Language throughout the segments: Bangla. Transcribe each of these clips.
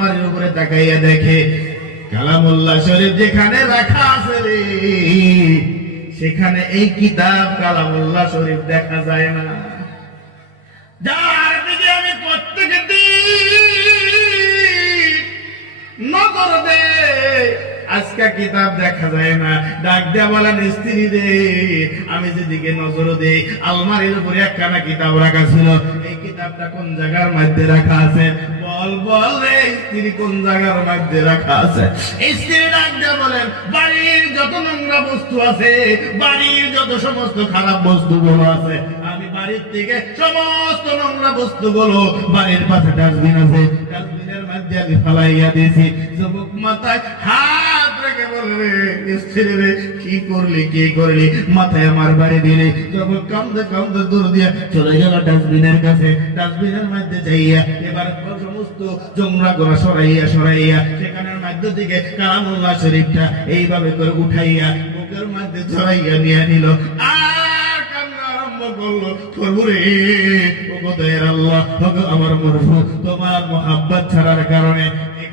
আলমারির উপরে তাকাইয়া দেখে কালামুল্লাহ শরীফ যেখানে রাখা আছে রে, সেখানে এই কিতাব কালামুল্লাহ শরীফ দেখা যায় না। যার দিকে আমি প্রত্যেক দিন নজর দে, আজকে কিতাব দেখা যায় না। ডাক দেয়া বলেন স্ত্রী রে, আমি যেদিকে নজর দেই আলমারির উপরে একখানা কিতাব রাখা ছিল, এই কিতাবটা কোন জায়গার মধ্যে রাখা আছে? বল বল রে স্ত্রী, কোন জায়গার মধ্যে রাখা আছে? স্ত্রী ডাক দেয়া বলেন, বাড়ির যত নোংরা বস্তু আছে, বাড়ির যত সমস্ত খারাপ বস্তুগুলো আছে, আমি বাড়ির থেকে সমস্ত নোংরা বস্তুগুলো, বাড়ির পাশে ডাস্টবিন আছে, ডাস্টবিনের মধ্যে আমি ফালাইয়া দিয়েছি। যুবক মাথায় হাত রেখে বলে, স্ত্রী রে কি করলি কি করলি, মাথায় আমার বাড়ি দিলে। যুবক কামদে কামদে দূর দিয়ে চলে গেল ডাস্টবিনের কাছে। ডাস্টবিনের মধ্যে যাইয়া এবার সমস্ত জংরা গোড়া সরাইয়া সরাইয়া সেখানের মধ্য থেকে কালামুল্লাহ শরীফটা এইভাবে করে উঠাইয়া বুকের মধ্যে ছড়াইয়া নিয়ে নিল। আর কান্না আরম্ভ করলো, প্রভুরে ও দয়ার আল্লাহ, আমার প্রভু তোমার মোহাব্বত ছাড়ার কারণে,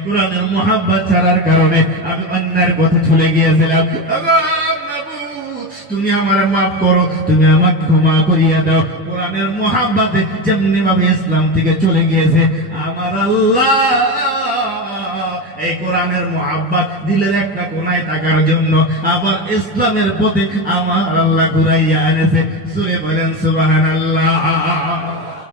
কোরআনের মোহাব্বত ছাড়ার কারণে আমি অন্যায়ের পথে চলে গিয়েছিলাম। তুমি আমার মাফ করো, তুমি আমাকে ক্ষমা করিয়া দাও। কোরআনের মোহাব্বতে যেমনি ভাবে ইসলাম থেকে চলে গিয়েছে আমার আল্লাহ, এই কোরআনের মোহাব্বত দিলের একটা কোনায় থাকার জন্য আবার ইসলামের পথে আমার আল্লাহ ঘুরাইয়া এনেছে। সুরে বলেন সুবহানাল্লাহ।